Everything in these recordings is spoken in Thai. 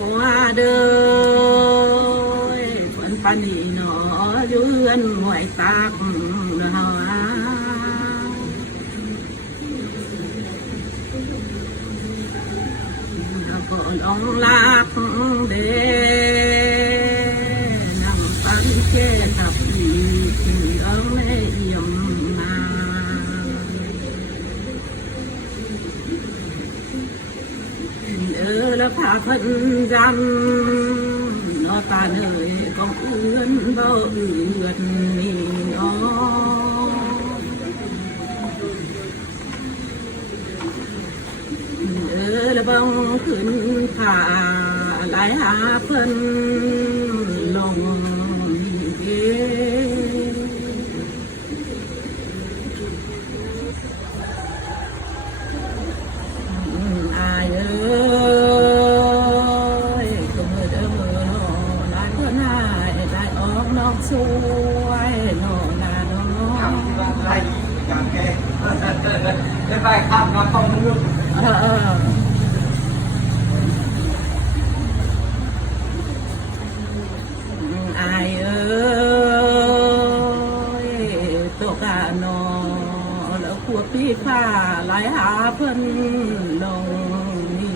ว่าเด้อฝนปานีหนอเยือนหมวยตากเนาะก่อนองลากเดนำปันเจนับอีที่เอาเลี่ยมมาแล้วพาเพิ่นยันนอตาเนยของเอื้อนเบาเอื้อนนี่อ๋อแล้วบังขึ้นผ่าหลายหาเพิ่นลงเย่อายเอ้ยก็มือเด้อมือหนอหลายเพิ่นหายได้ออกนอกสวยหนอนาน้องไล่การแก้จะได้ข้ามน้ำต้องลึกอายเอ้ยตกะนอแล้วขวบพี่ผ้าหลายหาเพิ่นลงนี่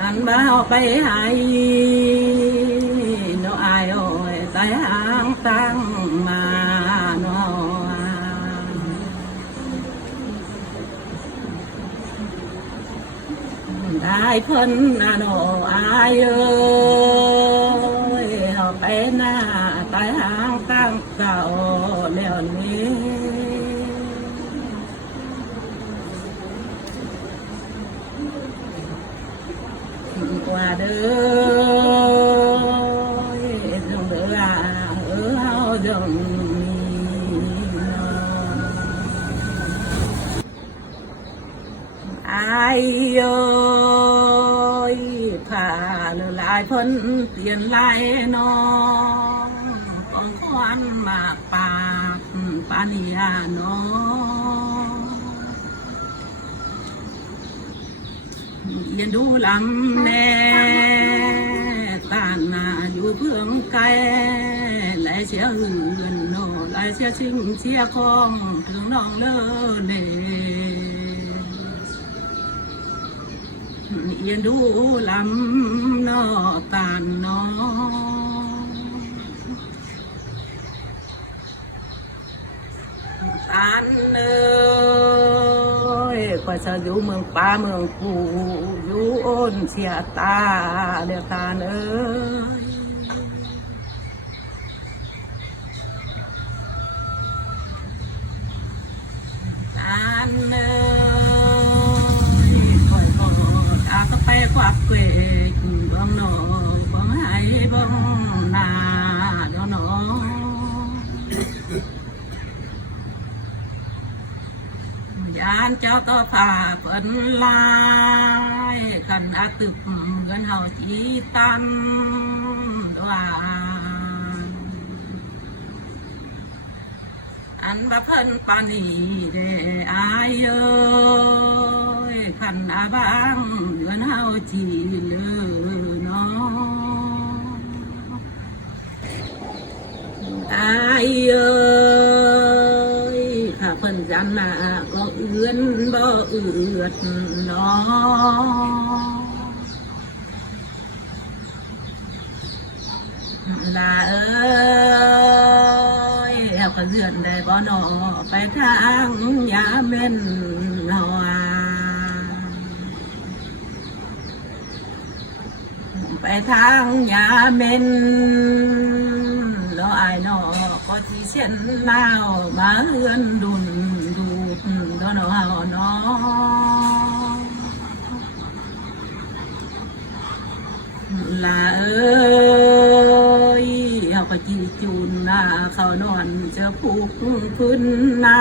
อันบ้าไปหายน้ออายโอ้ยสายหางตั้งมาน้อได้เพิ่นน่ะน้ออายเอ้ยเอาไปหน้าตายหางตั้งเก่าแล้วนี้กว่าเด้อจงเด้อเฮาจงอายโอ้ยผ่าหลายเพิ่นเปลี่ยนลายน้องของควันมาปากปานิยาน้องยันดูลำแน่ตาหน้าอยู่เพื่องไกลไหลเสียเหือนโนไหลเสียชิงเสียคองถึงน้องเลิศเน่ยันดูลำนอตาน้องตาเอ้ยกว่าจะอยู่เมืองป่าเมืองปูอยู่อ้นเสียตาเดียวตาเอ้ยตาเอ้ยคอยพอตาก็ไปควักเกยบ้องหนอบ้องให้บ้องนาเดี๋ยวหนอยานเจ้าก็พาเพิ่นลายกันอาตึกเงินเฮาจีตันว่าอันว่าเพิ่นปานีเด้อายเอ้ยขันอาบางเงินเฮาจีเลือน้องอายเอ้ยข้าเพิ่นจันมาก็เอื้อนบ่เอือดน้องลาเอ้ยเอาก็เลื่อนได้บ่หนอไปทางยาเม่นหนอไปทางยาเม่นแล้วอายหนอก็ที่เส้นลาวมาเฮือนดุนดูดก็หนอเฮาหนอลาเอ้ยเอาก็จีจูนหน้าเขานอนจะผูกพื้นหน้า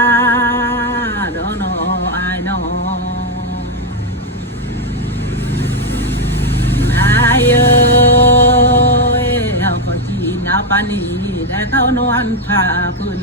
ดอกหนออายหนออายเอ้ยเอาก็จีนเอาปานีได้เข้านอนผ้าพื้น